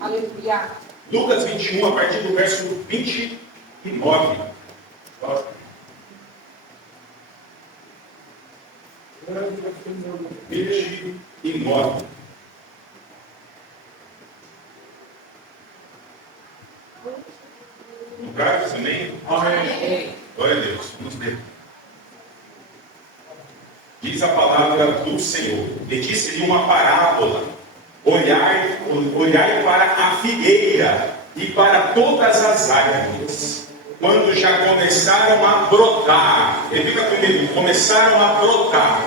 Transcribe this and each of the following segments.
Aleluia. Lucas 21, a partir do verso 29. 29. Lugares também? Amém. Glória a Deus. Vamos ler. Diz a palavra do Senhor. E disse-lhe uma parábola: olhai para a figueira e para todas as árvores, quando já começaram a brotar. Repita comigo: começaram a brotar.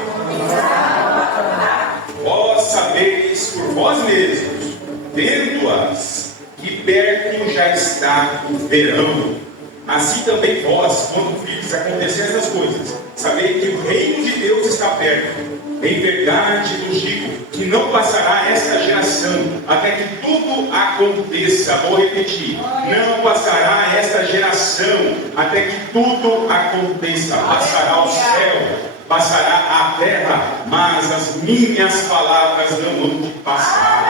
Vós sabeis por vós mesmos, vendo-as, que perto já está o verão. Assim também vós, quando virdes acontecer essas coisas, sabei que o reino de Deus está perto. Em verdade vos digo que não passará esta geração até que tudo aconteça. Vou repetir: não passará esta geração até que tudo aconteça. Passará o céu, passará a terra, mas as minhas palavras não vão passar.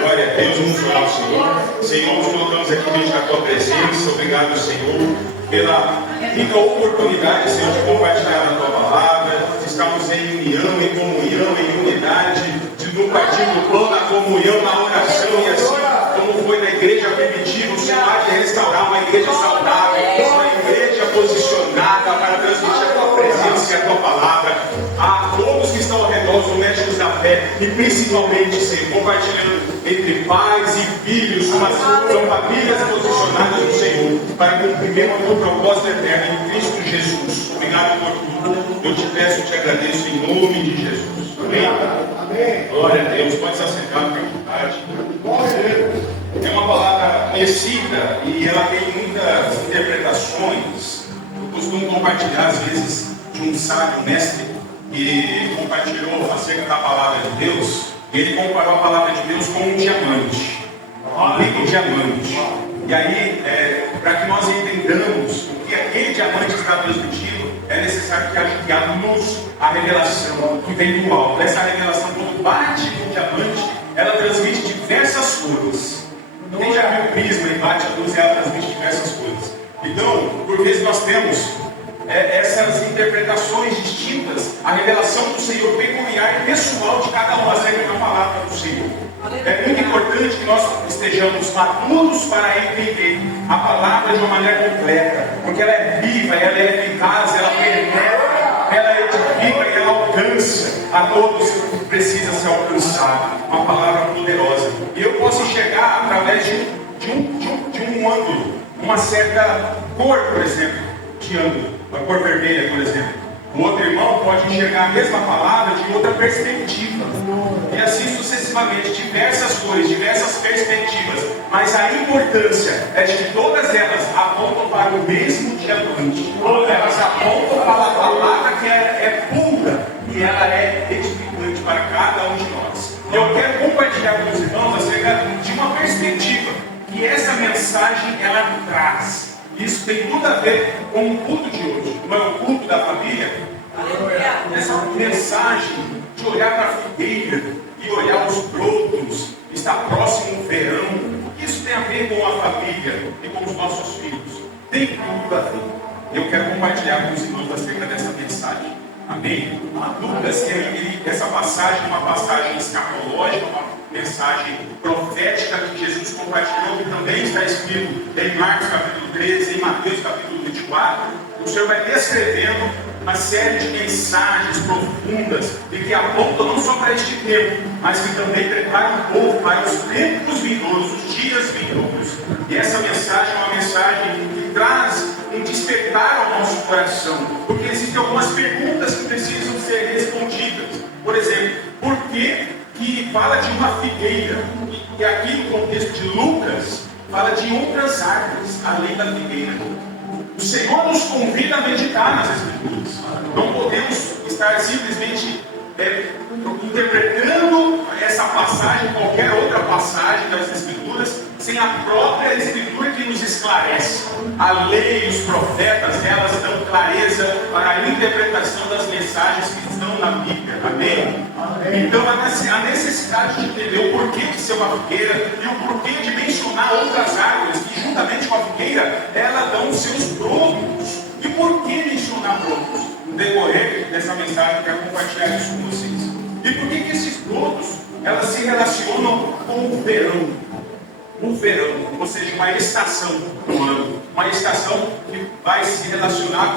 Glória a Deus, vamos orar ao Senhor. Senhor, nos colocamos aqui diante da tua presença. Obrigado, Senhor, pela rica oportunidade, Senhor, de compartilhar a tua palavra. Estamos em união, em comunhão, em unidade, de compartilhar do pão, na comunhão, na oração, e assim como foi na igreja primitiva, o Senhor há de restaurar uma igreja saudável, uma igreja posicionada para transmitir a tua presença e a tua palavra a todos que estão ao redor, os domésticos da fé, e principalmente, Senhor, compartilhando entre pais e filhos, são famílias posicionadas no Senhor, para cumprir o teu propósito eterno em Cristo Jesus. Obrigado por tudo. Eu te peço, te agradeço em nome de Jesus. Amém? Amém. Glória a Deus. Pode se assentar com vontade. É uma palavra conhecida e ela tem muitas interpretações. Eu costumo compartilhar, às vezes, de um sábio mestre que compartilhou acerca da palavra de Deus. Ele comparou a palavra de Deus com um diamante, um rico diamante. E aí, para que nós entendamos o que aquele diamante está transmitindo, é necessário que a luz, a revelação que vem do alto, essa revelação, quando bate no diamante, ela transmite diversas cores. Quem já viu o prisma e bate a luz, ela transmite diversas cores. Então, por vezes nós temos essas interpretações distintas, a revelação do Senhor peculiar e pessoal de cada um acerca da palavra do Senhor. É muito importante que nós estejamos maduros para entender a palavra de uma maneira completa, porque ela é viva, ela é eficaz, ela penetra, ela edifica e ela alcança a todos que precisam ser alcançados. Uma palavra poderosa. E eu posso enxergar através de um ângulo, uma certa cor, por exemplo, de ângulo. A cor vermelha, por exemplo. O outro irmão pode enxergar a mesma palavra de outra perspectiva. E assim sucessivamente, diversas cores, diversas perspectivas. Mas a importância é de que todas elas apontam para o mesmo diamante. Elas apontam para a palavra que é pura e ela é edificante para cada um de nós. Eu quero compartilhar com os irmãos acerca de uma perspectiva que essa mensagem ela traz. Isso tem tudo a ver com o culto de hoje, não é o culto da família? Essa mensagem de olhar para a figueira e olhar os brotos, está próximo o verão. O que isso tem a ver com a família e com os nossos filhos? Tem tudo a ver. Eu quero compartilhar com os irmãos acerca dessa mensagem. Amém? Lucas, essa passagem é uma passagem escatológica, uma mensagem profética que Jesus compartilhou, que também está escrito em Marcos capítulo 13, em Mateus capítulo 24. O Senhor vai descrevendo uma série de mensagens profundas e que apontam não só para este tempo, mas que também preparam o povo para os tempos vindouros, os dias vindouros. E essa mensagem é uma mensagem que traz um despertar ao nosso coração, porque existem algumas perguntas que precisam ser respondidas. Por exemplo, por que fala de uma figueira? E aqui no contexto de Lucas, fala de outras árvores, além da figueira. O Senhor nos convida a meditar nas Escrituras. Não podemos estar simplesmente interpretando essa passagem, qualquer outra passagem das Escrituras, sem a própria Escritura que nos esclarece. A lei e os profetas, elas dão clareza para a interpretação das mensagens que estão na Bíblia. Amém? Então a necessidade de entender o porquê de ser uma figueira e o porquê de mencionar outras árvores que juntamente com a figueira, elas dão os seus brotos. E por que mencionar brotos? No decorrer dessa mensagem eu quero compartilhar isso com vocês. E por que esses brotos, elas se relacionam com o verão? O verão, ou seja, uma estação do ano, uma estação que vai se relacionar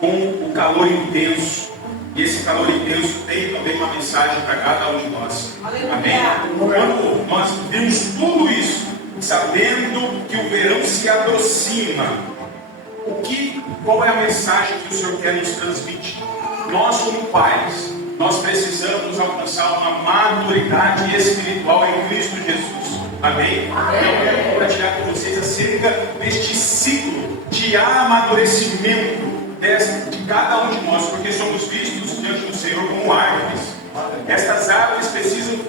com o calor intenso. E esse calor intenso tem também uma mensagem para cada um de nós. Amém? Quando nós vimos tudo isso, sabendo que o verão se aproxima, qual é a mensagem que o Senhor quer nos transmitir? Nós, como pais, nós precisamos alcançar uma maturidade espiritual em Cristo Jesus. Amém? Eu quero compartilhar com vocês acerca deste ciclo de amadurecimento de cada um de nós, porque somos vistos diante do Senhor como árvores. Estas árvores precisam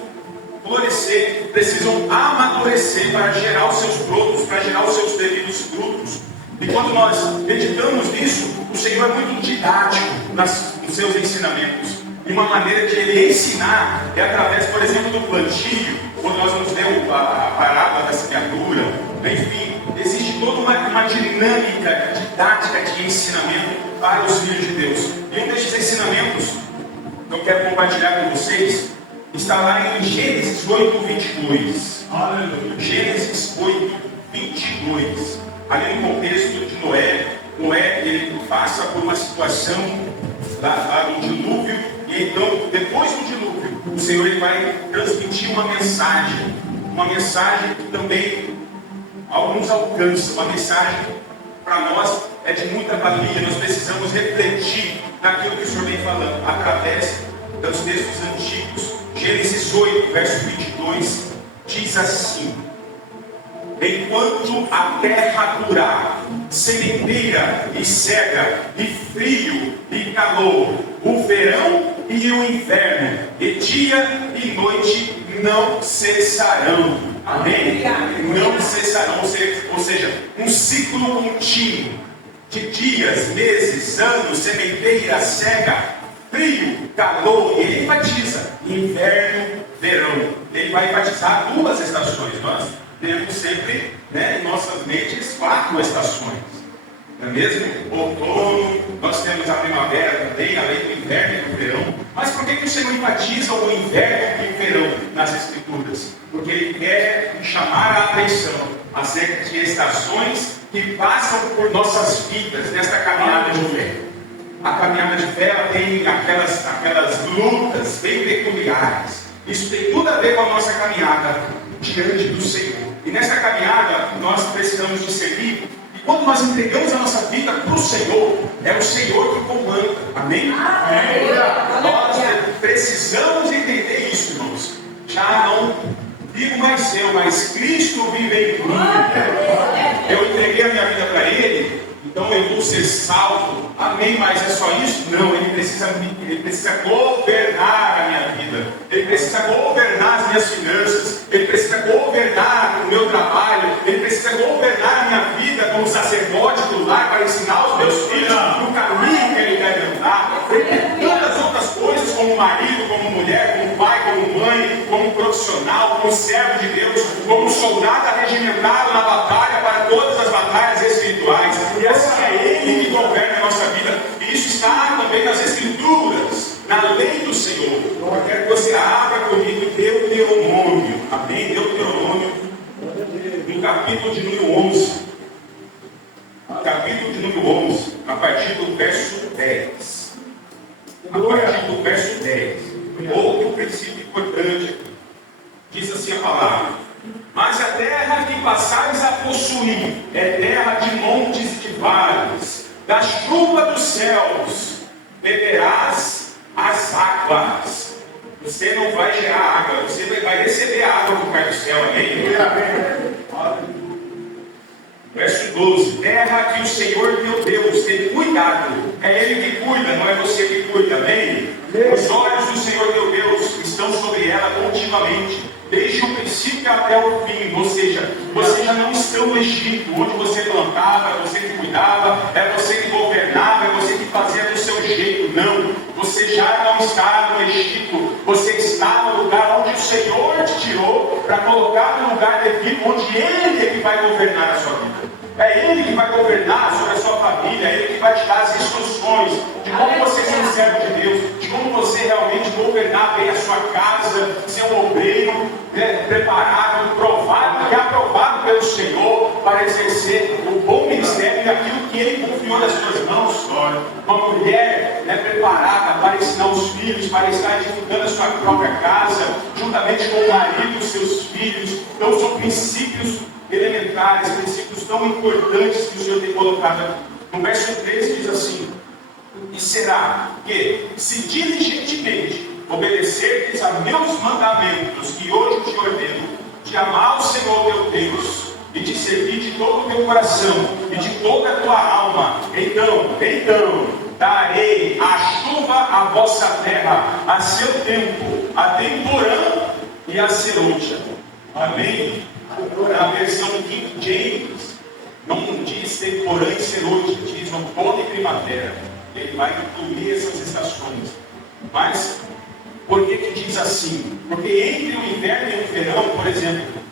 florescer, precisam amadurecer para gerar os seus brotos, para gerar os seus devidos frutos. E quando nós meditamos nisso, o Senhor é muito didático nos seus ensinamentos. E uma maneira de Ele ensinar é através, por exemplo, do plantio, quando nós vamos ler a parábola da semeadura. Enfim, existe toda uma dinâmica didática de ensinamento para os filhos de Deus. E um desses ensinamentos que eu quero compartilhar com vocês está lá em Gênesis 8:22. Gênesis 8:22. Ali no contexto de Noé, ele passa por uma situação lá do dilúvio, e então, depois do dilúvio, o Senhor ele vai transmitir uma mensagem que também nos alcança, uma mensagem para nós é de muita valia. Nós precisamos refletir naquilo que o Senhor vem falando, através dos textos antigos. Gênesis 8, verso 22, diz assim: enquanto a terra durar, sementeira e cega, e frio e calor, o verão e o inverno, e dia e noite não cessarão. Amém? Não cessarão, ou seja, um ciclo contínuo de dias, meses, anos, sementeira, cega, frio, calor. Ele enfatiza inverno, verão. Ele vai enfatizar duas estações. Nós temos sempre, em nossas mentes 4 estações. Não é mesmo? Outono, nós temos a primavera também, além do inverno e do verão. Mas por que o Senhor enfatiza o inverno e o verão nas Escrituras? Porque Ele quer chamar a atenção acerca de estações que passam por nossas vidas nesta caminhada de fé. A caminhada de fé ela tem aquelas lutas bem peculiares. Isso tem tudo a ver com a nossa caminhada diante do Senhor. E nessa caminhada nós precisamos discernir. Quando nós entregamos a nossa vida para o Senhor, é o Senhor que comanda. Amém? Amém. Nós precisamos entender isso, irmãos. Já não vivo mais eu, mas Cristo vive em mim. Eu entreguei a minha vida para Ele, então eu vou ser salvo. Amém, mas é só isso? Não, Ele precisa governar a minha vida. Ele precisa governar as minhas finanças. Ele precisa governar o meu trabalho. Ele precisa governar a minha vida como sacerdote do lar para ensinar os meus filhos no caminho que Ele deve andar. Ele tem tantas outras coisas, como marido, como mulher, como pai, como mãe, como profissional, como servo de Deus, como soldado arregimentado na batalha para todas as batalhas espirituais. E assim é Ele que governa a nossa vida. E isso está também nas Escrituras, na lei do Senhor. Eu quero que você abra comigo Deuteronômio. Amém? Deuteronômio, no capítulo de número 11. Capítulo de número 11, a partir do verso 10. A partir do verso 10. Outro princípio importante aqui. Diz assim a palavra: mas a terra que passares a possuir é terra de montes e de vales, da chuva dos céus beberás as águas. Você não vai gerar água, você vai receber água do Pai do céu. Amém? Verso 12: terra que o Senhor teu Deus tem cuidado. É Ele que cuida, não é você que cuida. Amém? Os olhos do Senhor teu Deus estão sobre ela continuamente, desde o princípio até o fim. Ou seja, você já não está no Egito, onde você plantava, é você que cuidava, é você que governava, é você que fazia do seu jeito. Não, você já não está no Egito, você está no lugar onde o Senhor te tirou para colocar no lugar devido, onde Ele é que vai governar a sua vida. É Ele que vai governar sobre a sua família, é Ele que vai te dar as instruções de como você ser um servo de Deus, de como você realmente governar bem a sua casa, ser um obreiro, preparado, provado e aprovado pelo Senhor para exercer o bom ministério e aquilo que Ele confiou nas suas mãos. Uma mulher preparada para ensinar os filhos, para estar edificando a sua própria casa, juntamente com o marido e os seus filhos. Então são princípios elementares, princípios tão importantes que o Senhor tem colocado aqui. No verso 13 diz assim: e será que, se diligentemente obedecerdes a meus mandamentos, que hoje te ordeno, de amar o Senhor teu Deus, e de servir de todo o teu coração, e de toda a tua alma, então, darei a chuva à vossa terra, a seu tempo, a temporã e a serôdia. Amém? A versão King James não diz temporã e serôdia, diz outono e primavera. Ele vai incluir essas estações. Mas, por que diz assim? Porque entre o inverno e o verão, por exemplo,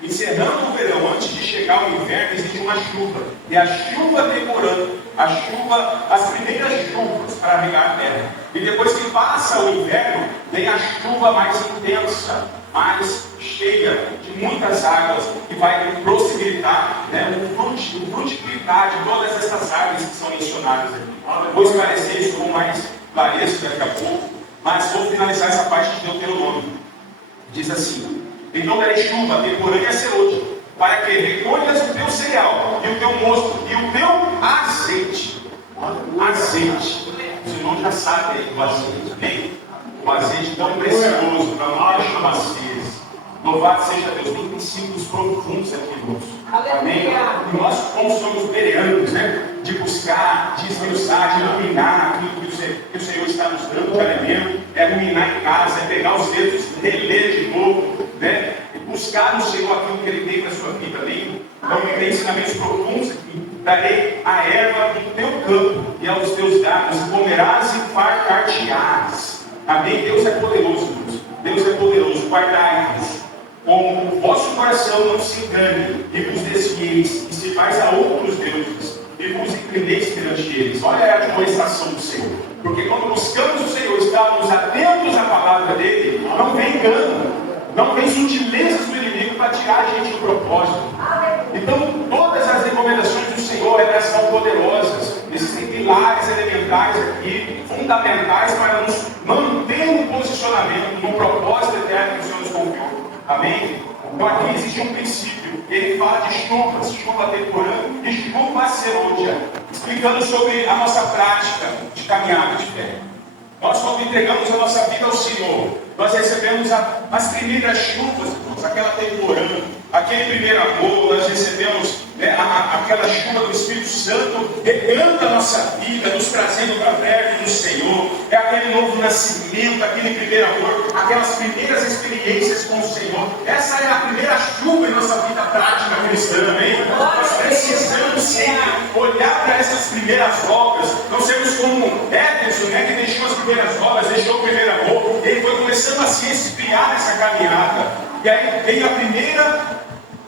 encerrando o verão, antes de chegar o inverno, existe uma chuva. E a chuva demorando, as primeiras chuvas para regar a terra. E depois que passa o inverno, vem a chuva mais intensa, mais cheia de muitas águas, que vai possibilitar o frutificar de todas essas árvores que são mencionadas aqui. Vou esclarecer isso com mais clareza daqui a pouco, mas vou finalizar essa parte de Deuteronômio. Diz assim: então darei chuva, temporã e a serôdia, para que recolhas o teu cereal, e o teu mosto, e o teu azeite. Azeite. O Senhor já sabe aí do azeite, amém? O azeite tão precioso para nós chamaceres. Louvado seja Deus. Tem princípios profundos aqui, irmãos. Amém? E nós, como somos bereanos, de buscar, de esmiuçar, de iluminar aquilo que o Senhor está nos dando de alimento, é iluminar em casa, é pegar os dedos, reler de novo, e buscar no Senhor aquilo que Ele tem para a sua vida. Amém? Então, tem ensinamentos profundos aqui. Darei a erva do teu campo e aos teus gados, comerás e fartar-te-ás. Amém? Deus é poderoso, Deus. Deus é poderoso. Guardai-vos com o vosso coração não se engane, e vos desvieis, e se vais a outros deuses, e vos inclineis perante eles. Olha a admoestação do Senhor. Porque quando buscamos o Senhor, estamos atentos à palavra dele, não vem engano, não vem sutilezas do inimigo para tirar a gente do propósito. Então, todas as recomendações do Senhor, elas são poderosas. Existem pilares elementares aqui, fundamentais para nos manter no posicionamento, no propósito eterno que o Senhor nos confiou. Amém? Então aqui existe um princípio. Ele fala de chuvas, chuva temporã e chuva serôdia, explicando sobre a nossa prática de caminhada de fé. Nós, quando entregamos a nossa vida ao Senhor, nós recebemos as primeiras chuvas, aquela temporã, aquele primeiro amor, nós recebemos aquela chuva do Espírito Santo, regando a nossa vida, nos trazendo para perto do Senhor. É aquele novo nascimento, aquele primeiro amor, aquelas primeiras experiências com o Senhor. Essa é a primeira chuva em nossa vida prática cristã, amém? Nós precisamos sempre olhar para essas primeiras obras, não sermos como Éfeso, que deixou as primeiras obras, deixou o primeiro amor, ele foi começando a se esfriar nessa caminhada. E aí vem a primeira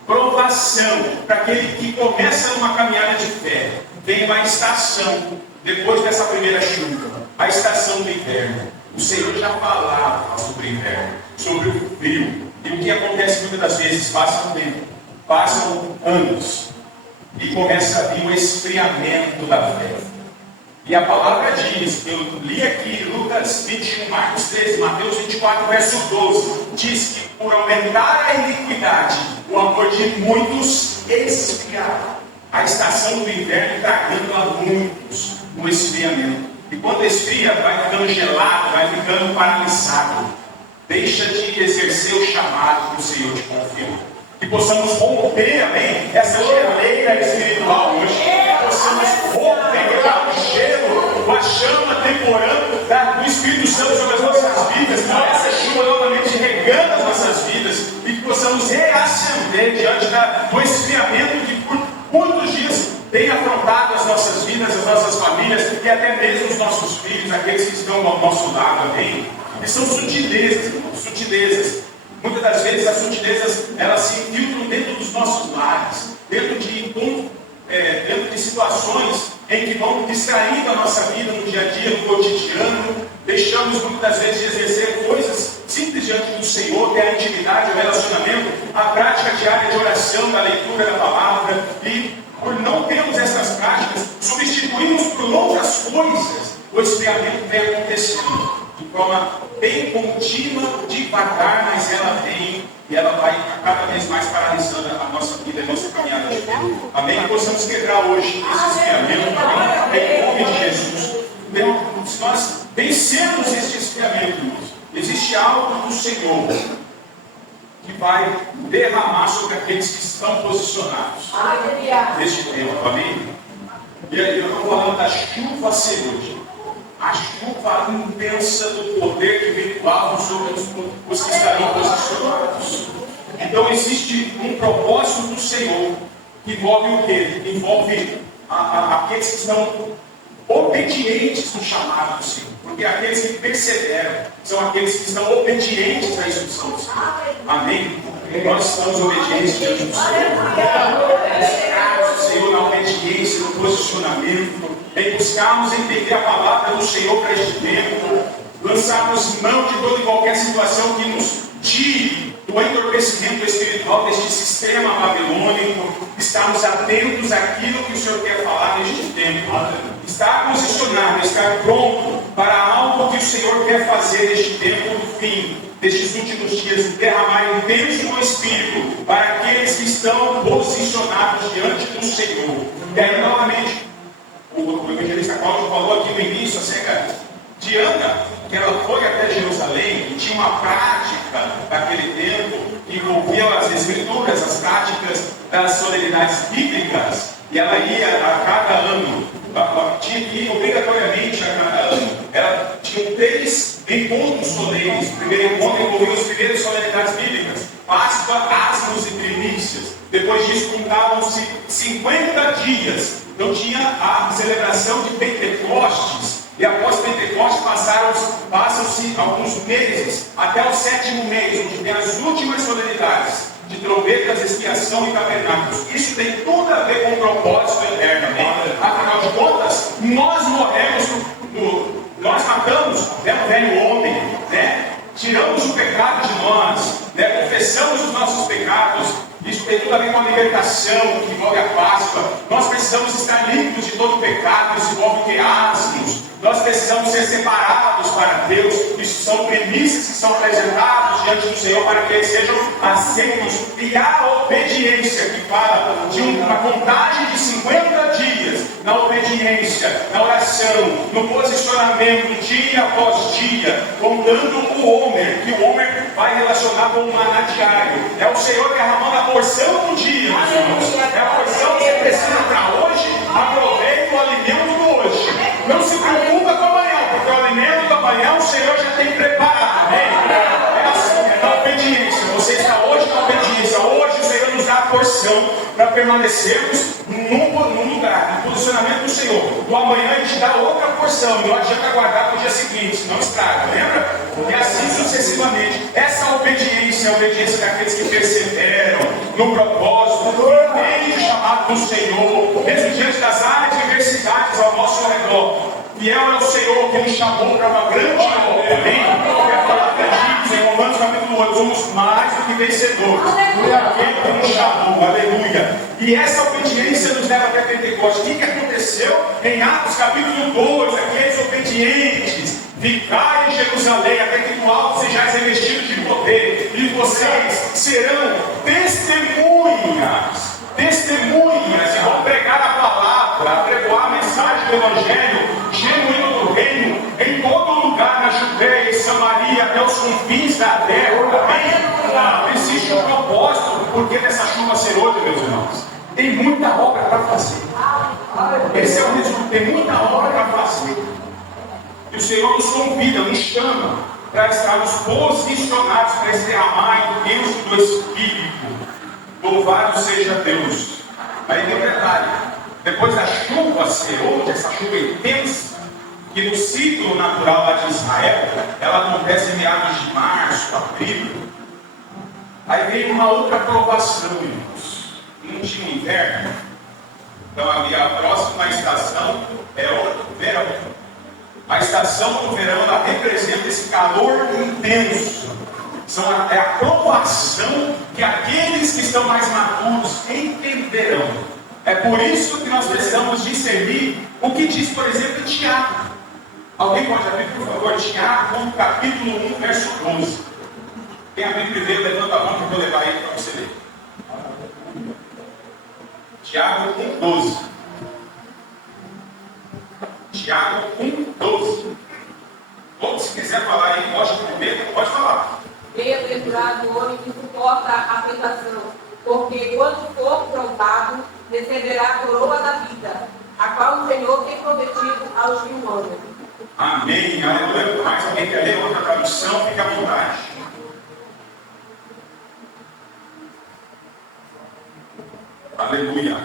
provação para aquele que começa uma caminhada de fé. Vem uma estação, depois dessa primeira chuva, a estação do inverno. O Senhor já falava sobre o inverno, sobre o frio. E o que acontece muitas das vezes? Passa um tempo, passam anos, e começa a vir um esfriamento da fé. E a palavra diz, eu li aqui Lucas 21, Marcos 13, Mateus 24, verso 12, diz que por aumentar a iniquidade, o amor de muitos esfriará. A estação do inverno tragando a muitos no esfriamento. E quando esfria, vai ficando gelado, vai ficando paralisado. Deixa de exercer o chamado que o Senhor te confiou. Que possamos romper, amém, essa geleira espiritual hoje. Que possamos romper o gelo, a chama temporando do Espírito Santo sobre as nossas vidas. Essa chuva novamente regando as nossas vidas. possamos reacender diante do esfriamento que por muitos dias tem afrontado as nossas vidas, as nossas famílias e até mesmo os nossos filhos, aqueles que estão ao nosso lado, amém? E são sutilezas, irmãos, sutilezas. Muitas das vezes as sutilezas, elas se infiltram dentro dos nossos lares, dentro de situações em que vão distraindo a nossa vida no dia a dia, no cotidiano. Deixamos muitas das vezes de exercer coisas simples diante do Senhor, que é a intimidade, o relacionamento, a prática diária de oração, da leitura da palavra, e por não termos essas práticas, substituímos por outras coisas. O esfriamento vem acontecendo de forma bem contínua, devagar, mas ela vem e ela vai cada vez mais paralisando a nossa vida, a nossa caminhada de vida. Amém? Que possamos quebrar hoje esse esfriamento, em nome de Jesus. Se nós vencermos este esfriamento, existe algo do Senhor que vai derramar sobre aqueles que estão posicionados neste tempo. Amém? E aí eu estou falando da chuva cerúlea. A chuva intensa do poder que vem do alto sobre os que estarão posicionados. Então existe um propósito do Senhor que envolve o quê? Envolve aqueles que estão obedientes no chamado do Senhor. Porque aqueles que perseveram são aqueles que estão obedientes à instrução do Senhor. Amém? Nós estamos obedientes diante do Senhor. Buscarmos o Senhor na obediência, no posicionamento, em buscarmos entender a palavra do Senhor para este tempo, lançarmos mão de toda e qualquer situação que nos tire do entorpecimento espiritual deste sistema babilônico, estarmos atentos àquilo que o Senhor quer falar neste tempo, estar posicionado, estar pronto para algo que o Senhor quer fazer neste tempo do fim, destes últimos dias, derramar intenso no Espírito para aqueles que estão posicionados diante do Senhor. E aí, novamente, o evangelista Cláudio falou aqui no início acerca de Ana, que ela foi até Jerusalém e tinha uma prática daquele tempo que envolvia as escrituras, as práticas das solenidades bíblicas, e ela ia a cada ano, tinha que ir obrigatoriamente a cada ano. Ela tinha 3 encontros solenes. O primeiro encontro envolvia as primeiras solenidades bíblicas: Páscoa, Asmos e Primícias. Depois disso, contavam-se 50 dias. Então tinha a celebração de Pentecostes. E após Pentecostes passam-se alguns meses, até o 7º mês, onde tem as últimas solenidades de trombetas, expiação e tabernáculos. Isso tem tudo a ver com o propósito eterno. Afinal de contas, nós morremos, nós matamos o velho homem, né? Tiramos o pecado de nós, né? Confessamos os nossos pecados. Isso tem tudo a ver com a libertação que envolve a Páscoa. Nós precisamos estar limpos de todo pecado, isso envolve quiasmos. Nós precisamos ser separados para Deus. Isso são primícias que são apresentadas diante do Senhor para que eles sejam aceitos. E a obediência, que fala de uma contagem de 50 dias, na obediência, na oração, no posicionamento, dia após dia, contando o Homer, que o Homer vai relacionar com o maná diário. É o Senhor derramando a porção do dia, meus irmãos. É a porção que você precisa para hoje. Aproveite o alimento do hoje. Não se preocupa com amanhã, porque o alimento do amanhã o Senhor já tem preparado. Amém? É assim, é na obediência. Você está hoje na obediência. Hoje o Senhor nos dá a porção para permanecermos num lugar, no posicionamento do Senhor. Do amanhã a gente dá outra porção. E não adianta guardar para o dia seguinte, senão estraga. Lembra? E assim sucessivamente. Essa obediência é a obediência daqueles que perseveram no propósito, entendem o chamado do Senhor, mesmo diante das adversidades ao nosso redor. Fiel é o Senhor que nos chamou para uma grande obra. Amém? A palavra diz em Romanos capítulo 8: somos mais do que vencedores. Foi aquele que nos chamou. Aleluia. E essa obediência nos leva até Pentecostes. O que aconteceu em Atos capítulo 2? Aqueles obedientes ficar em Jerusalém até que do alto sejais revestidos de poder, e vocês serão testemunhas, e vão pregar a palavra, apregoar a mensagem do Evangelho genuíno do reino em todo lugar, na Judeia e Samaria, até os confins da terra. Amém? Existe um propósito porque dessa chuva serôdia, meus irmãos. Tem muita obra para fazer. Esse é o resumo. Tem muita obra para fazer. E o Senhor nos convida, nos chama para estarmos posicionados para esse amar em Deus do Espírito. Louvado seja Deus. Aí tem um detalhe: depois da chuva ser outra, essa chuva intensa, que no ciclo natural lá de Israel, ela acontece em meados de março, abril. Aí vem uma outra provação, irmãos. Não tinha inverno. Então a próxima estação é o verão. A estação do verão, ela representa esse calor intenso. É a provação que aqueles que estão mais maduros entenderão. É por isso que nós precisamos discernir o que diz, por exemplo, Tiago. Alguém pode abrir, por favor, Tiago, capítulo 1, verso 12. Quem abrir primeiro, levanta a mão que eu vou levar aí para você ler. Tiago 1, 12. Tiago 1, 12. Ou se quiser falar aí, pode primeiro, pode falar. Bem-aventurado o homem que suporta a tentação, porque quando for provado, receberá a coroa da vida, a qual o Senhor tem prometido aos que o amam. Amém, aleluia. Mais alguém quer ler outra tradução? Fique à vontade. Aleluia.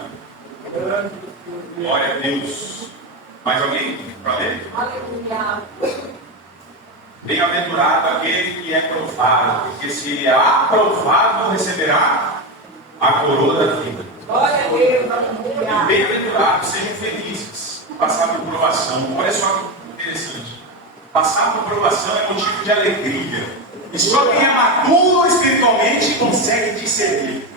Glória a Deus. Mais alguém para ler? Aleluia. Bem-aventurado aquele que é provado, porque se ele é aprovado, receberá a coroa da vida. Glória a Deus. E Aleluia. bem-aventurados, sejam felizes, passar por provação. Olha só que interessante. Passar por provação é motivo de alegria. E só quem é maduro espiritualmente consegue discernir.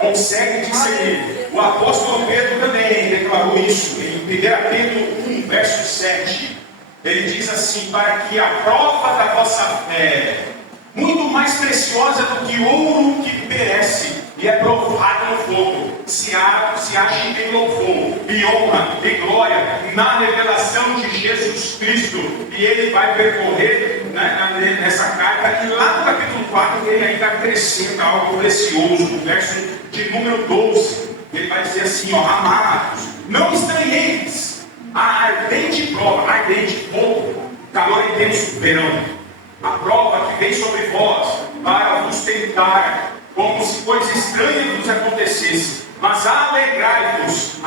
Consegue discernir. O apóstolo Pedro também declarou isso em 1 Pedro 1, verso 7. Ele diz assim: para que a prova da vossa fé, muito mais preciosa do que ouro que perece e é provado no fogo, se ache em louvor e honra e glória na revelação de Jesus Cristo. E ele vai percorrer nessa carta, e lá no capítulo 4 ele ainda acrescenta algo precioso, no verso de número 12. Ele vai dizer assim: ó, amados, não estranheis a ardente prova, ardente fogo, calor intenso, verão, a prova que vem sobre vós para vos tentar, como se coisa estranha vos acontecesse. Mas alegrai-vos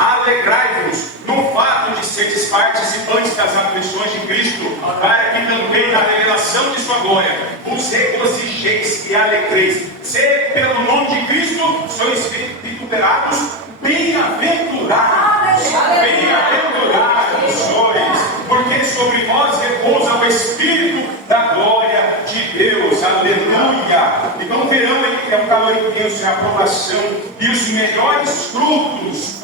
no fato de seres participantes das aflições de Cristo, para que também na revelação de sua glória vos regozijeis e alegreis. Se pelo nome de Cristo sois vituperados, bem-aventurados, bem-aventurados sois, porque sobre vós repousa o Espírito da glória de Deus. Aleluia! Então o verão é um calor intenso, é a aprovação, e os melhores frutos,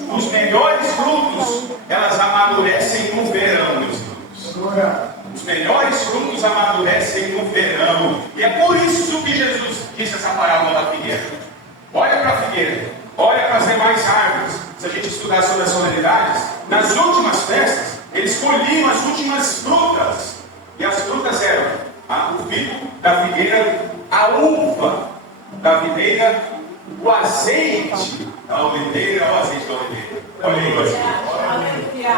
elas amadurecem no verão, meus irmãos. Os melhores frutos amadurecem no verão. E é por isso que Jesus disse essa parábola da figueira. Olha para a figueira, olha para as demais árvores. Se a gente estudar sobre as solenidades, nas últimas festas, eles colhiam as últimas frutas. E as frutas eram o figo da figueira, a uva da videira, o azeite da oliveira, o azeite da oliveira.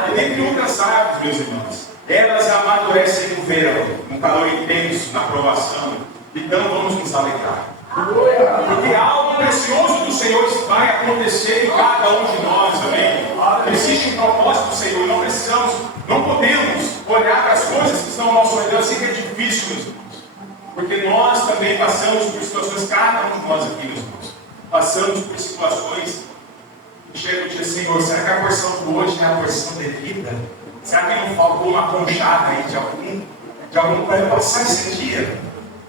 E dentre outras árvores, meus irmãos, elas amadurecem no verão, no calor intenso, na provação. Então vamos nos alegrar. Porque algo precioso do Senhor vai acontecer em cada um de nós, amém? Existe um propósito do Senhor, não podemos olhar para as coisas que estão ao nosso redor, assim que é difícil, meus irmãos. Porque nós também passamos por situações, cada um de nós aqui, meus irmãos, passamos por situações que chegam e dizem: Senhor, será que a porção de hoje é a porção devida? Será que não faltou uma conchada aí de algum para passar esse dia?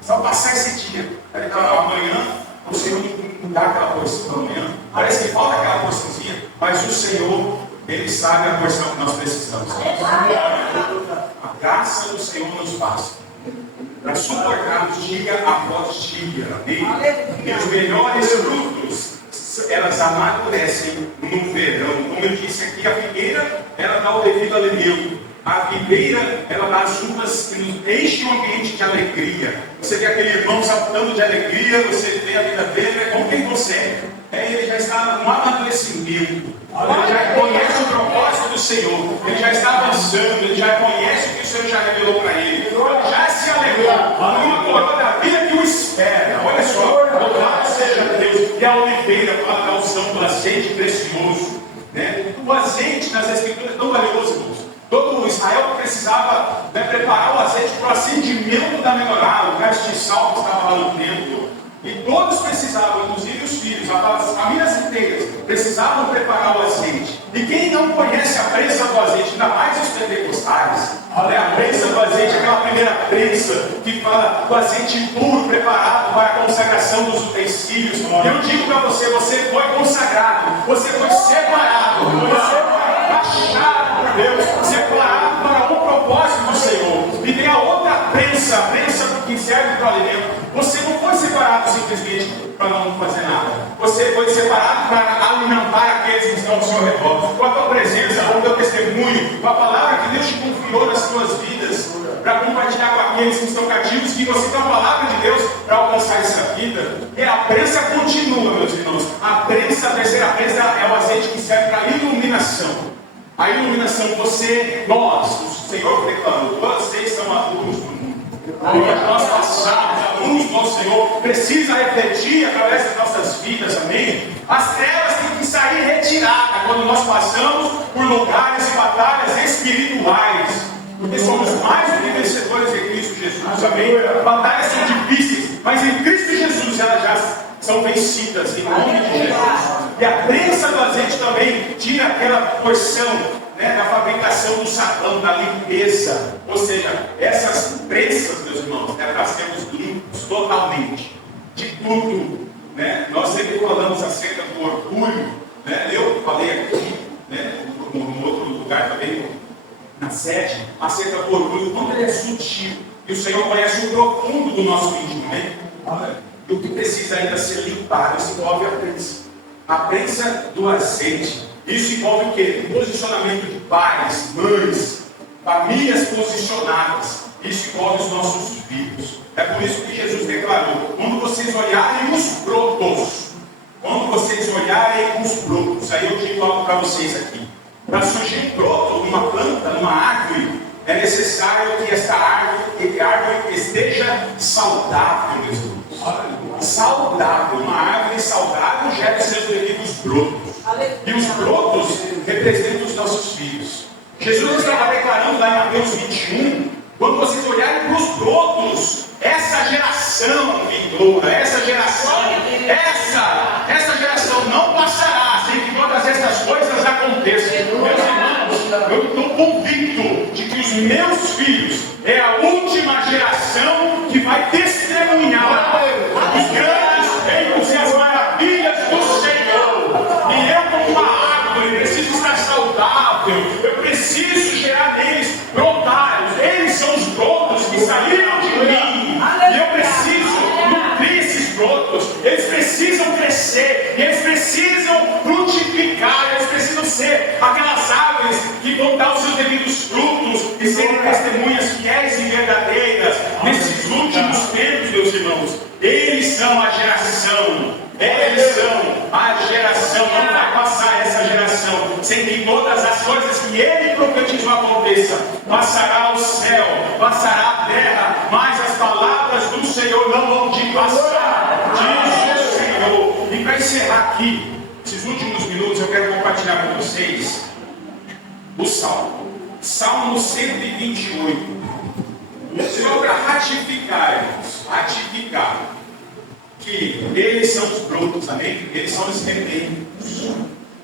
Só passar esse dia. Amanhã, o Senhor não dá aquela porção da manhã. Parece que falta aquela porçãozinha, mas o Senhor, Ele sabe a porção que nós precisamos. A graça do Senhor nos basta para suportarmos dia após dia. Amém? E os melhores frutos, elas amadurecem no verão. Como eu disse aqui, a figueira, ela dá o devido alimento. A videira, ela dá as uvas que nos enche o ambiente de alegria. Você vê aquele irmão saltando de alegria, você vê a vida dele, é como quem consegue. Ele já está no amadurecimento. Ele já conhece o propósito do Senhor. Ele já está avançando, ele já conhece o que o Senhor já revelou para ele. Já se alegrou uma coroa da vida que o espera. Olha só, louvado seja Deus, e a oliveira, a unção do azeite precioso. Né? O azeite nas escrituras é tão valioso, irmãos. Todo Israel precisava, né, preparar o azeite para o acendimento da menorá, o castiçal que estava lá no templo. E todos precisavam, inclusive os filhos, as famílias inteiras, precisavam preparar o azeite. E quem não conhece a prensa do azeite, ainda mais os pentecostais, olha, a prensa do azeite, aquela primeira prensa que fala do azeite puro preparado para a consagração dos utensílios. Eu digo para você, você foi consagrado, você foi separado, você foi achado por Deus, separado para o propósito do Senhor. E tem a outra prensa, a prensa que serve para o alimento. Você não foi separado simplesmente para não fazer nada. Você foi separado para alimentar aqueles que estão ao seu redor. Com a tua presença, com o teu testemunho, com a palavra que Deus te confiou nas tuas vidas, para compartilhar com aqueles que estão cativos, que você tem a palavra de Deus para alcançar essa vida. E a prensa continua, meus irmãos. A prensa, a terceira prensa, é o azeite que serve para a iluminação. A iluminação, nós, o Senhor declarou, vocês são a luz do mundo. Onde nós passamos, a luz do nosso Senhor precisa refletir através das nossas vidas, amém? As trevas têm que sair retiradas quando nós passamos por lugares e batalhas espirituais, porque somos mais do que vencedores em Cristo Jesus, amém? Batalhas são difíceis, mas em Cristo Jesus elas já são vencidas, em nome de Jesus. E a prensa do azeite também tira aquela porção, né, da fabricação do sabão, da limpeza. Ou seja, essas prensas, meus irmãos, né, para sermos limpos totalmente de tudo. Né? Nós sempre falamos acerca do orgulho. Né? Eu falei aqui, né, num outro lugar também, na sede, acerca do orgulho, como ele é sutil. E o Senhor conhece o profundo do nosso íntimo. Né? E o que precisa ainda ser limpado, isso envolve a prensa. A prensa do azeite. Isso envolve o quê? Posicionamento de pais, mães, famílias posicionadas. Isso envolve os nossos filhos. É por isso que Jesus declarou: quando vocês olharem os brotos, aí eu digo algo para vocês aqui. Para surgir broto numa planta, numa árvore, é necessário que essa árvore esteja saudável, meus irmãos. Saudável. Uma árvore saudável gera seus devidos brotos. E os brotos representam os nossos filhos. Jesus estava declarando lá em Mateus 21, quando vocês olharem para os brotos, essa geração vindoura, essa geração não passará sem que todas essas coisas aconteçam. Meus irmãos, eu estou convicto de que os meus filhos é a última geração que vai testemunhar os grandes feitos e as maravilhas do Senhor. E eu, como uma árvore, preciso estar saudável, eu preciso gerar neles brotários. Eles são os brotos que saíram de mim, e eu preciso nutrir esses brotos. Eles precisam crescer, eles precisam frutificar, eles precisam ser aquelas árvores que vão dar os seus devidos frutos e serem testemunhas fiéis e verdadeiras nesses últimos tempos, meus irmãos. Eles são a geração, não vai passar essa geração sem que todas as coisas que ele profetizou aconteçam. Passará o céu, passará a terra, mas as palavras do Senhor não vão te passar, diz o Senhor. E para encerrar aqui, esses últimos minutos, eu quero compartilhar com vocês o Salmo 128. Só para ratificar, irmãos, que eles são os brotos, amém? Eles são os rebentos.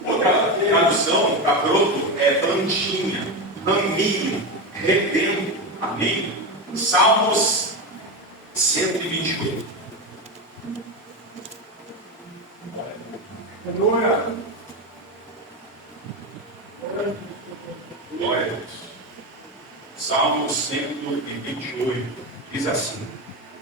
Outra tradução para broto é plantinha, raminho, rebento, amém? Salmos 128. Glória. Glória a Deus. Salmos 128 diz assim: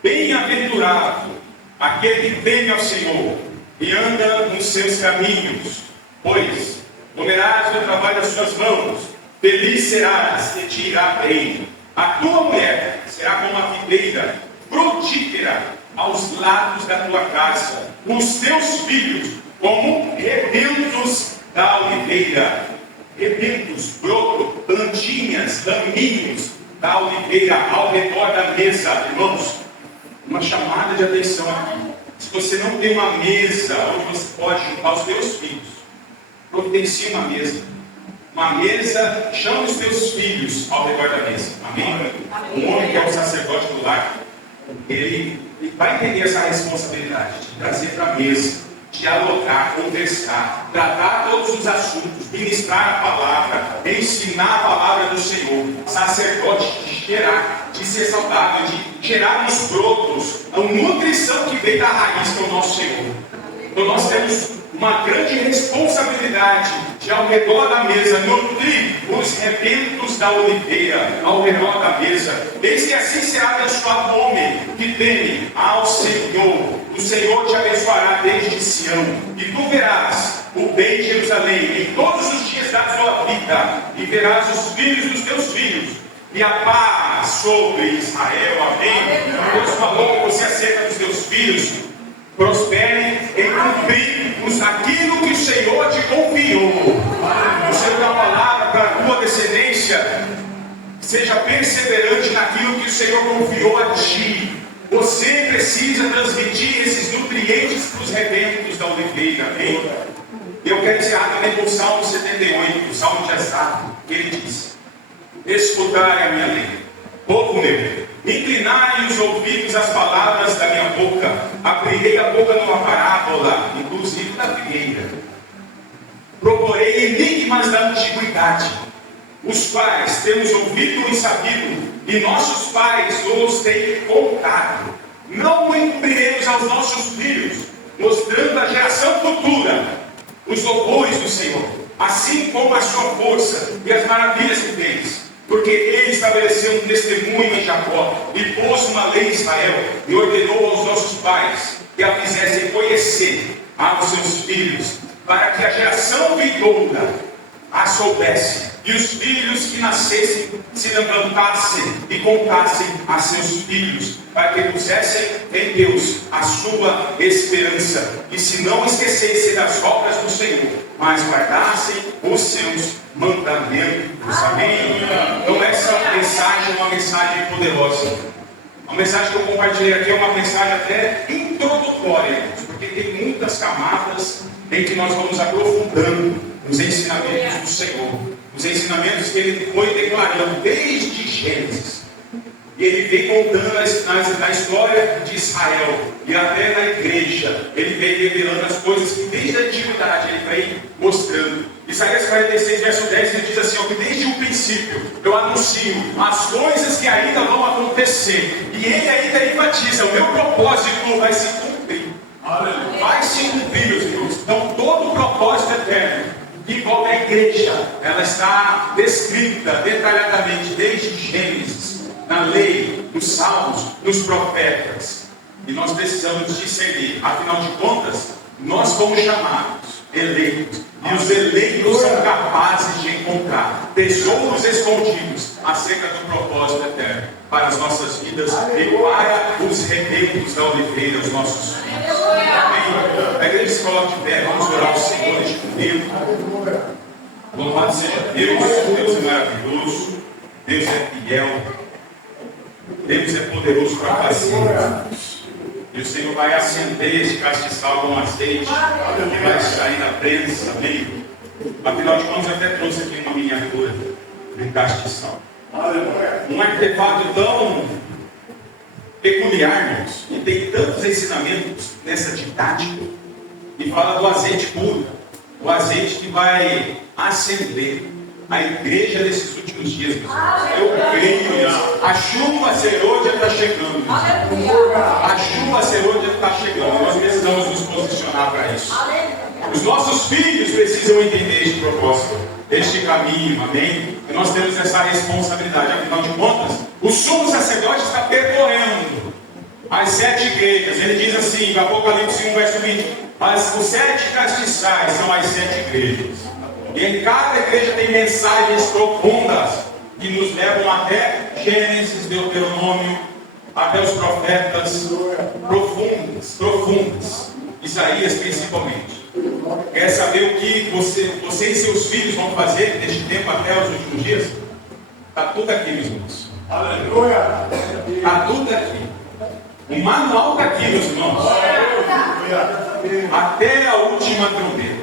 bem-aventurado aquele que teme ao Senhor e anda nos seus caminhos, pois comerás do trabalho das suas mãos, feliz serás e te irá bem. A tua mulher será como a videira frutífera aos lados da tua casa, os teus filhos como rebentos da oliveira. Rebentos, broto, plantinhas, raminhos, da oliveira ao redor da mesa. Irmãos, uma chamada de atenção aqui. Se você não tem uma mesa onde você pode juntar os teus filhos, providencie uma mesa. Uma mesa, chama os teus filhos ao redor da mesa. Amém? Um homem que é o sacerdote do lar, ele vai entender essa responsabilidade de trazer para a mesa, dialogar, conversar, tratar todos os assuntos, ministrar a palavra, ensinar a palavra do Senhor. Sacerdote de gerar, de ser saudável, de gerar nos brotos a nutrição que vem da raiz, que é o nosso Senhor. Então nós temos uma grande responsabilidade de, ao redor da mesa, nutrir os rebentos da oliveira, ao redor da mesa. Eis que assim será abençoado o homem que teme ao Senhor. O Senhor te abençoará desde Sião, e tu verás o bem de Jerusalém em todos os dias da tua vida, e verás os filhos dos teus filhos, e a paz sobre Israel. Amém? Deus falou com você acerca dos teus filhos. Prosperem em cumprir aquilo que o Senhor te confiou. O Senhor dá a palavra para a tua descendência. Seja perseverante naquilo que o Senhor confiou a ti. Você precisa transmitir esses nutrientes para os rebentos da oliveira. Amém? Eu quero encerrar também com o Salmo 78, o Salmo de Asaf, que ele diz: escutai a minha lei, povo meu, inclinai os ouvidos às palavras da minha boca. Abrirei a boca numa parábola, inclusive da figueira. Proporei enigmas da antiguidade, os quais temos ouvido e sabido, e nossos pais os têm contado. Não encobriremos aos nossos filhos, mostrando à geração futura os louvores do Senhor, assim como a sua força e as maravilhas que fez. Porque ele estabeleceu um testemunho em Jacó, e pôs uma lei em Israel, e ordenou aos nossos pais que a fizessem conhecer aos seus filhos, para que a geração vindoura a soubesse, e os filhos que nascessem se levantassem e contassem a seus filhos, para que pusessem em Deus a sua esperança, e se não esquecessem das obras do Senhor, mas guardassem os seus mandamentos. Amém? Então essa mensagem é uma mensagem poderosa. A mensagem que eu compartilhei aqui é uma mensagem até introdutória, porque tem muitas camadas em que nós vamos aprofundando os ensinamentos do Senhor, os ensinamentos que ele foi declarando desde Gênesis. E ele vem contando na história de Israel e até na igreja. Ele vem revelando as coisas que desde a antiguidade ele vem mostrando. Isaías 46, verso 10, ele diz assim: ó, que desde o princípio eu anuncio as coisas que ainda vão acontecer. E ele ainda enfatiza: o meu propósito vai se cumprir. Vai se cumprir, meus irmãos. Então todo o propósito eterno que envolve a igreja, ela está descrita detalhadamente desde Gênesis, na lei, nos salmos, nos profetas. E nós precisamos discernir. Afinal de contas, nós fomos chamados eleitos, e os eleitos são capazes de encontrar tesouros escondidos acerca do propósito eterno para as nossas vidas e para os rebentos da oliveira, os nossos filhos. Amém? A igreja se coloca de pé, vamos orar ao Senhor neste momento. Louvado seja Deus. Deus é maravilhoso, Deus é fiel, Deus é poderoso para fazer. E o Senhor vai acender este castiçal com azeite, que vai sair da prensa. Amém? Afinal de contas, eu até trouxe aqui uma miniatura de castiçal. Um artefato tão peculiar, irmãos, e tem tantos ensinamentos nessa didática, e fala do azeite puro, o azeite que vai acender a igreja desses últimos dias. Eu creio nisso. A chuva serôdia está chegando. A chuva serôdia está chegando. Nós precisamos nos posicionar para isso. Os nossos filhos precisam entender este propósito, este caminho, amém? E nós temos essa responsabilidade. Afinal de contas, o sumo sacerdote está percorrendo as 7 igrejas. Ele diz assim, em Apocalipse 1, verso 20: mas os 7 castiçais são as 7 igrejas. E em cada igreja tem mensagens profundas que nos levam até Gênesis, Deuteronômio, até os profetas, profundas. Isaías principalmente. Quer saber o que você e seus filhos vão fazer neste tempo até os últimos dias? Está tudo aqui, meus irmãos. Aleluia. Está tudo aqui. O manual está aqui, meus irmãos. Até a última trombeta.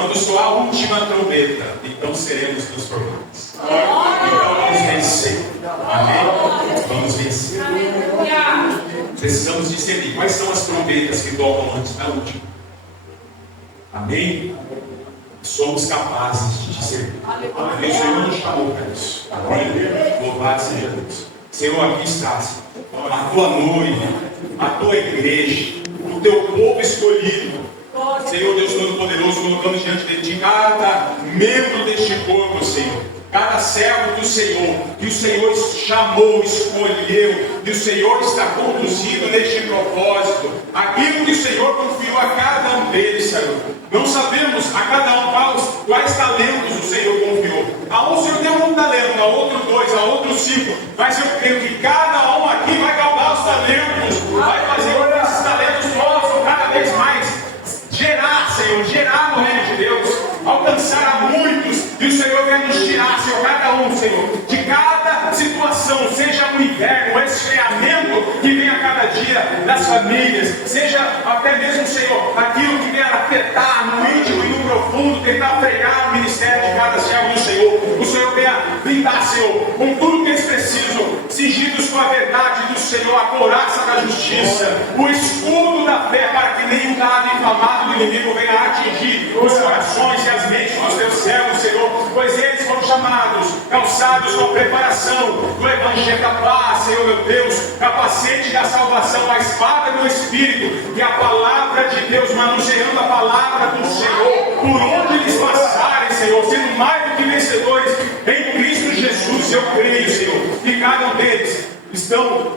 Quando soar a última trombeta, então seremos transformados. Então vamos vencer. Amém? Vamos vencer. Precisamos discernir quais são as trombetas que tocam antes da última. Amém? Somos capazes de discernir. Amém? O Senhor nos chamou para isso. Amém? Louvado seja Deus. Senhor, aqui estás. A tua noiva, a tua igreja, o teu povo escolhido. Senhor Deus Todo-Poderoso, colocamos diante de ti cada membro deste corpo, Senhor. Cada servo do Senhor, que o Senhor chamou, escolheu, que o Senhor está conduzindo neste propósito. Aquilo que o Senhor confiou a cada um deles, Senhor. Não sabemos a cada um quais talentos o Senhor confiou. A um o Senhor deu um talento, a outro 2, a outro 5. Mas eu creio que cada um aqui vai galgar os talentos, vai fazer com que esses talentos possam cada vez mais gerar, Senhor, gerar no reino de Deus, alcançar a muitos, e o Senhor vai nos tirar, Senhor, cada um, Senhor, de cada situação, seja o inverno, o esfriamento que vem a cada dia das famílias, seja até mesmo, Senhor, aquilo que vem a afetar no íntimo e no profundo, tentar frear o ministério de cada servo do Senhor. O Senhor venha blindar, Senhor, com tudo que eles precisam, cingidos com a verdade do Senhor, a couraça da justiça, o escudo da fé, para que nenhum dado inflamado do inimigo venha atingir os corações e as mentes dos teus servos, Senhor, pois eles foram chamados, calçados com a preparação do Evangelho da paz, Senhor meu Deus, capacete da salvação, a espada do Espírito, e a palavra de Deus, manuseando a palavra do Senhor, por onde eles passarem, Senhor, sendo mais do que vencedores em Cristo Jesus. Eu creio, Senhor, que cada um deles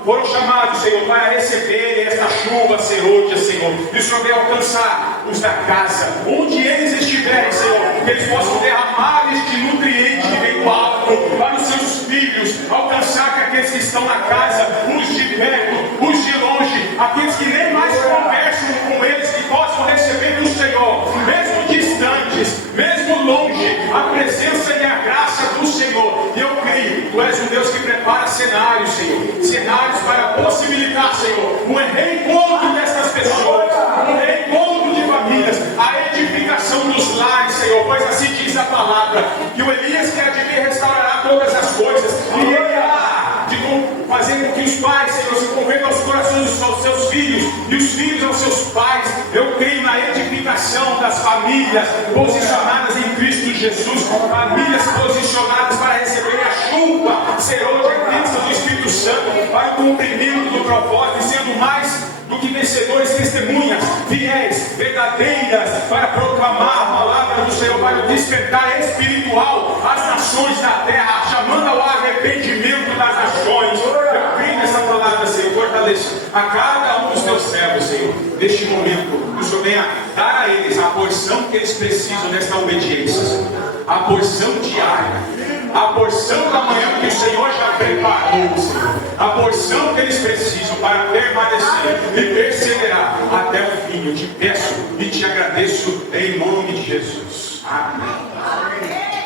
foram chamados, Senhor, para receber esta chuva serôdia, Senhor, e o Senhor vai alcançar os da casa, onde eles estiverem, Senhor, que eles possam derramar este nutriente que vem do alto para os seus filhos, alcançar que aqueles que estão na casa, os de perto, os de longe, aqueles que nem mais conversam com eles, que possam receber do Senhor, mesmo distantes, mesmo longe, a presença e a graça do Senhor. E eu creio, Tu és um Deus que prepara cenários, Senhor, cenários para possibilitar, Senhor, um reencontro destas pessoas, um reencontro de famílias, a edificação dos lares, Senhor, pois assim diz a palavra, que o Elias que há de vir restaurará todas as coisas, e ele há de fazer com que os pais, Senhor, se convertam aos corações dos seus filhos, e os filhos aos seus pais. Eu creio na edificação das famílias posicionadas em Cristo Jesus, famílias posicionadas para receber a chuva serôdia intensa do Espírito Santo, para o cumprimento do propósito, sendo mais do que vencedores, testemunhas fiéis, verdadeiras, para proclamar a palavra do Senhor, para o despertar espiritual às nações da terra, chamando ao arrependimento das nações. Eu creio nessa palavra, Senhor, fortaleça a cada um dos teus servos, Senhor, neste momento, que o Senhor venha dar a eles a porção que eles precisam nesta obediência, Senhor, a porção diária, a porção da manhã que o Senhor já preparou, Senhor, a porção que eles precisam para permanecer e perseverar até o fim. Eu te peço e te agradeço em nome de Jesus. Amém.